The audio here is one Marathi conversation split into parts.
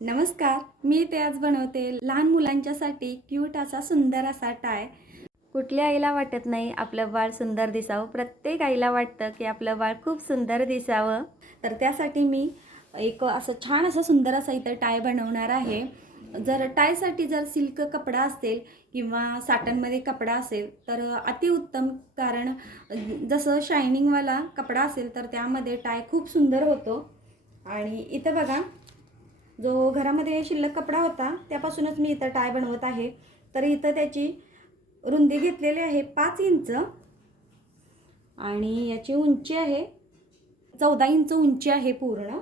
नमस्कार, मी इथे आज बनवते लहान मुलांच्यासाठी क्यूट असा सुंदर असा टाय। कुठल्या आईला वाटत नाही आपलं बाळ सुंदर दिसावं? प्रत्येक आईला वाटतं की आपलं बाळ खूप सुंदर दिसावं। तर त्यासाठी मी एक असं छान असं सुंदर असा इथं टाय बनवणार आहे। जर टायसाठी जर सिल्क कपडा असेल किंवा साटनमध्ये कपडा असेल तर अतिउत्तम, कारण जसं शायनिंगवाला कपडा असेल तर त्यामध्ये टाय खूप सुंदर होतो। आणि इथं बघा, जो घरामध्ये शिल्लक कपडा होता त्यापासूनच मी इथं टाय बनवत आहे। तर इथं त्याची रुंदी घेतलेली आहे 5 इंच आणि याची उंची आहे 14 इंच उंची आहे पूर्ण।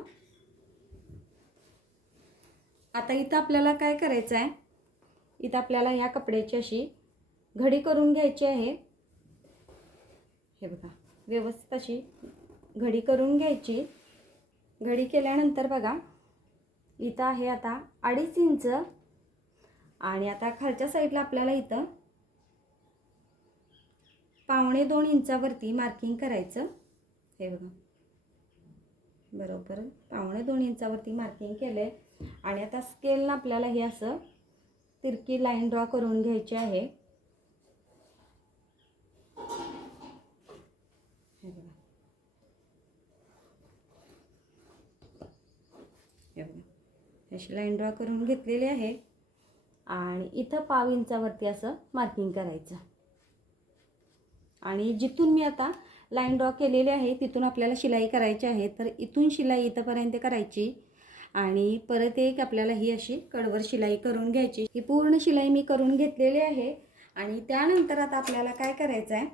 आता इथं आपल्याला काय करायचं आहे, इथं आपल्याला ह्या कपड्याची अशी घडी करून घ्यायची आहे। हे बघा, व्यवस्थित अशी घडी करून घ्यायची। घडी केल्यानंतर बघा, इथं आहे आता 2.5 इंच आणि आता खालच्या साईडला आपल्याला इथं 1.25 इंचावरती मार्किंग करायचं। हे बघा, बरोबर 1.25 इंचावरती मार्किंग केले आणि आता स्केलनं आपल्याला हे असं तिरकी लाईन ड्रॉ करून घ्यायची आहे। हे बघा, अशी लाईन ड्रॉ करून घेतलेली आहे आणि इथं 1/2 इंचावरती असं मार्किंग करायचं आणि जिथून मी आता लाईन ड्रॉ केलेली आहे तिथून आपल्याला शिलाई करायची आहे। तर इथून शिलाई इथपर्यंत करायची आणि परत एक आपल्याला ही अशी कडवर शिलाई करून घ्यायची। ही पूर्ण शिलाई मी करून घेतलेली आहे आणि त्यानंतर आता आपल्याला काय करायचं आहे,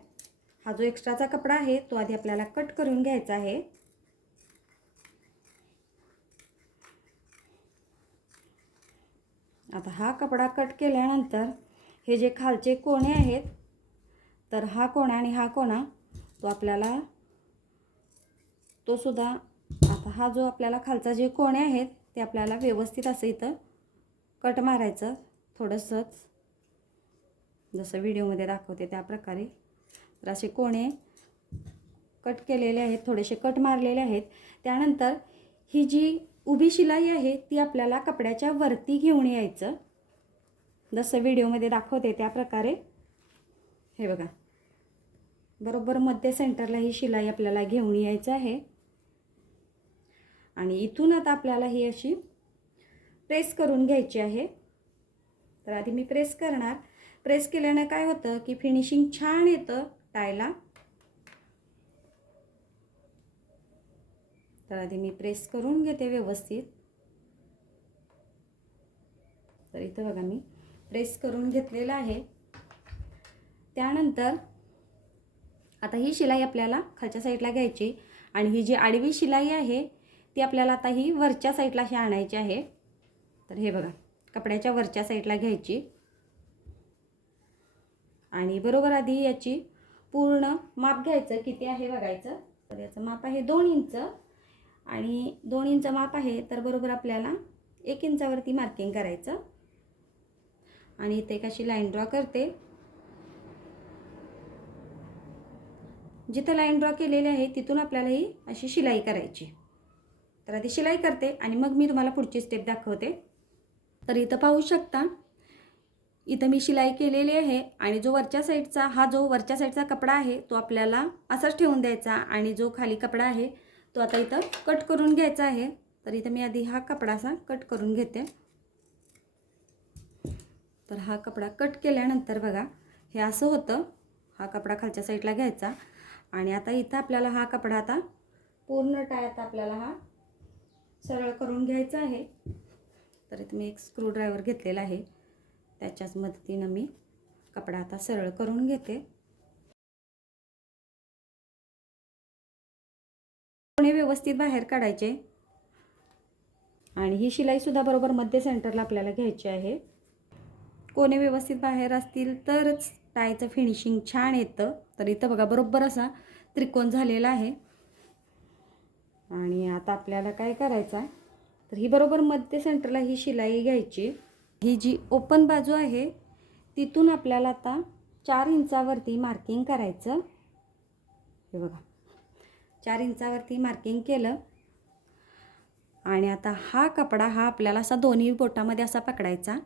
हा जो एक्स्ट्राचा कपडा आहे तो आधी आपल्याला कट करून घ्यायचा आहे। आता हा कपडा कट केल्यानंतर हे जे खालचे कोणे आहेत, तर हा कोणा आणि हा कोणा तो आपल्याला तो सुद्धा, आता हा जो आपल्याला खालचा जे कोणे आहेत ते आपल्याला व्यवस्थित असं इथं कट मारायचं थोडंसंच, जसं व्हिडिओमध्ये दाखवते त्या प्रकारे। तर असे कोणे कट केलेले आहेत, थोडेसे कट मारलेले आहेत। त्यानंतर ही जी उभी शिलाई आहे ती आपल्याला कपड्याच्या वरती घेऊन यायचं, जसं व्हिडिओमध्ये दाखवते त्या प्रकारे। हे बघा, बरोबर मध्य सेंटरला ही शिलाई आपल्याला घेऊन यायचं आहे आणि इथून आता आपल्याला ही अशी प्रेस करून घ्यायची आहे। तर आधी मी प्रेस करणार। प्रेस केल्याने काय होतं की फिनिशिंग छान येतं टायला। तर आधी मी प्रेस करून घेते व्यवस्थित। तर इथं बघा, मी प्रेस करून घेतलेला आहे। त्यानंतर आता ही शिलाई आपल्याला खालच्या साईडला घ्यायची आणि ही जी आडवी शिलाई आहे ती आपल्याला आता ही वरच्या साईडला अशी आणायची आहे। तर हे बघा, कपड्याच्या वरच्या साईडला घ्यायची आणि बरोबर आधी याची पूर्ण माप घ्यायचं, किती आहे बघायचं। तर याचं माप आहे 2 इंच आणि 2 इंच माप आहे, तर बरोबर आपल्याला 1 इंचावरती मार्किंग करायचं आणि इथे एक अशी लाईन ड्रॉ करते। जिथं लाईन ड्रॉ केलेली आहे तिथून आपल्याला ही अशी शिलाई करायची। तर आधी शिलाई करते आणि मग मी तुम्हाला पुढची स्टेप दाखवते। तर इथं पाहू शकता, इथं मी शिलाई केलेली आहे आणि जो वरच्या साईडचा, हा जो वरच्या साईडचा कपडा आहे तो आपल्याला असाच ठेवून द्यायचा आणि जो खाली कपडा आहे तो आता इथं कट करून घ्यायचा आहे। तर इथं मी आधी हा कपडा असा कट करून घेते। तर हा कपडा कट केल्यानंतर बघा, हे असं होतं। हा कपडा खालच्या साईडला घ्यायचा आणि आता इथं आपल्याला हा कपडा आता पूर्ण टाय आता आपल्याला हा सरळ करून घ्यायचा आहे। तर इथं मी एक स्क्रू ड्रायव्हर घेतलेला आहे, त्याच्याच मदतीनं मी कपडा आता सरळ करून घेते। कोणे व्यवस्थित बाहेर काढायचे आणि ही शिलाई सुद्धा बरोबर मध्य सेंटरला आपल्याला घ्यायची आहे। कोणे व्यवस्थित बाहेर असतील तरच टायचं फिनिशिंग छान येतं। तर इथं बघा, बरोबर असा त्रिकोण झालेला आहे आणि आता आपल्याला काय करायचं आहे, तर ही बरोबर मध्य सेंटरला ही शिलाई घ्यायची। ही जी ओपन बाजू आहे तिथून आपल्याला आता 4 इंचावरती मार्किंग करायचं। हे बघा, 4 इंचावरती मार्किंग केलं आणि आता हा कपडा हा आपल्याला असा दोन्ही बोटामध्ये असा पकडायचा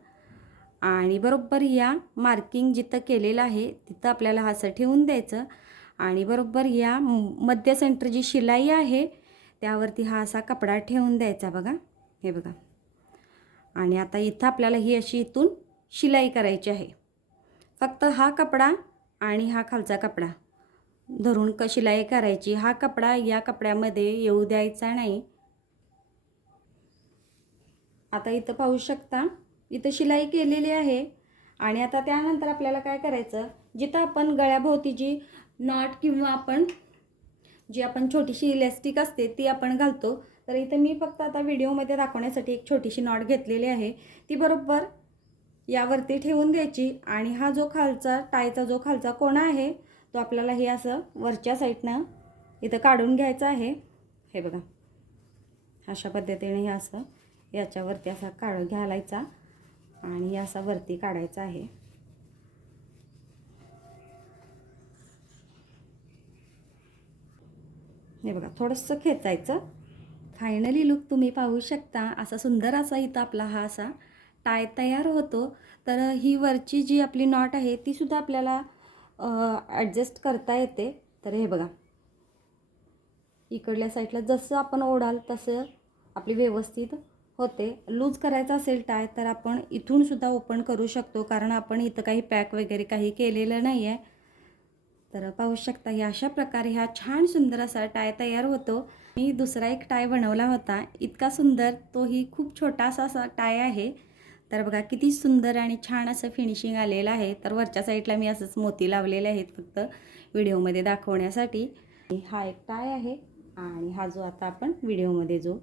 आणि बरोबर या मार्किंग जिथं केलेलं आहे तिथं आपल्याला असं ठेवून द्यायचं आणि बरोबर या मध्य सेंटर जी शिलाई आहे त्यावरती हा असा कपडा ठेवून द्यायचा बघा, हे बघा. आणि आता इथं आपल्याला ही अशी इथून शिलाई करायची आहे. फक्त हा कपडा आणि हा खालचा कपडा धरून शिलाई करायची. हा कपडा या कपड्यामध्ये येऊ द्यायचा नाही. आता इथं पाहू शकता, इथं शिलाई केलेली आहे. आणि आता त्यानंतर आपल्याला काय करायचं, जिथं आपण गळ्याभोवती जी नॉट किंवा जी आपण छोटीशी इलॅस्टिक असते ती आपण घालतो, तर इथं मी फक्त आता व्हिडिओमध्ये दाखवण्यासाठी एक छोटीशी नॉट घेतलेली आहे. ती बरोबर यावरती ठेवून द्यायची आणि हा जो खालचा टायचा जो खालचा कोणा आहे तो आपल्याला हे असं वरच्या साईडनं इथं काढून घ्यायचा आहे. हे बघा, अशा पद्धतीने हे असं याच्यावरती असा घालायचा आणि हे असा वरती काढायचा आहे. हे बघा, थोडंसं खेचायचं. फायनली लुक तुम्ही पाहू शकता. असा सुंदर असा इथं आपला हा असा टाय तयार होतो. तर ही वरची जी आपली नॉट आहे ती सुद्धा आपल्याला ॲडजस्ट करता येते. तर हे बघा, इकडल्या साईडला जसं आपण ओढाल तसं आपली व्यवस्थित होते. लूज करायचा असेल टाय तर आपण इथून सुद्धा ओपन करू शकतो, कारण आपण इथं काही पॅक वगैरे काही केलेलं नाही आहे. तर पाहू शकता या अशा प्रकारे हा छान सुंदर असा टाय तयार होतो. मी दुसरा एक टाय बनवला होता, इतका सुंदर, तोही खूप छोटासा असा टाय आहे. तर बघा किती सुंदर आणि छान असं फिनिशिंग आलेलं आहे. तर वरच्या साईडला मी असंच मोती लावलेले आहेत फक्त व्हिडिओमध्ये दाखवण्यासाठी. हा एक टाय आहे आणि हा जो आता आपण व्हिडिओमध्ये जो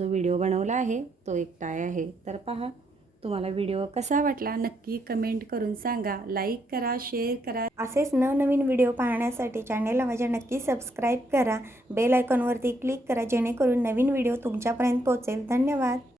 व्हिडिओ बनवला आहे तो एक टाय आहे. तर पहा, तुम्हाला व्हिडिओ कसा वाटला नक्की कमेंट करून सांगा. लाईक करा, शेअर करा. असेच नवनवीन व्हिडिओ पाहण्यासाठी चॅनेलला माझ्या नक्की सबस्क्राईब करा. बेल आयकॉनवरती क्लिक करा जेणेकरून नवीन व्हिडिओ तुमच्यापर्यंत पोहोचेल. धन्यवाद.